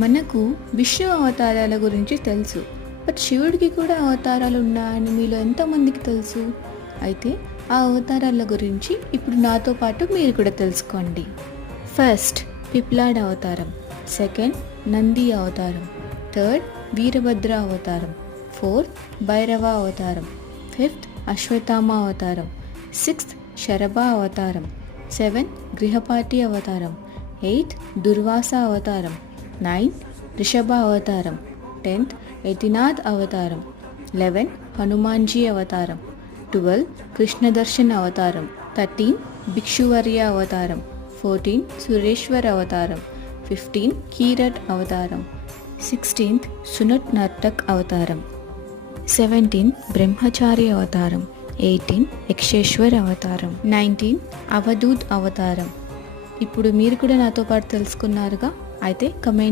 మనకు విష్ణు అవతారాల గురించి తెలుసు, బట్ శివుడికి కూడా అవతారాలు ఉన్నాయని మీలో ఎంతమందికి తెలుసు? అయితే ఆ అవతారాల గురించి ఇప్పుడు నాతో పాటు మీరు కూడా తెలుసుకోండి. ఫస్ట్ పిప్లాడ్ అవతారం, సెకండ్ నంది అవతారం, థర్డ్ వీరభద్ర అవతారం, ఫోర్త్ భైరవ అవతారం, ఫిఫ్త్ అశ్వత్థామ అవతారం, సిక్స్త్ శరభ అవతారం, సెవెంత్ గృహపాటి అవతారం, ఎయిత్ దుర్వాస అవతారం, నైన్త్ రిషభ అవతారం, 10th యతినాథ్ అవతారం, 11 హనుమాన్జీ అవతారం, 12 కృష్ణదర్శన్ అవతారం, 13 భిక్షువర్య అవతారం, 14 సురేశ్వర్ అవతారం, 15 కీరట్ అవతారం, 16th సునట్ నర్తక్ అవతారం, 17 బ్రహ్మచారి అవతారం, 18 యక్షేశ్వర్ అవతారం, 19 అవధూత్ అవతారం. ఇప్పుడు మీరు కూడా నాతో పాటు తెలుసుకున్నారుగా? అయితే కమెంట్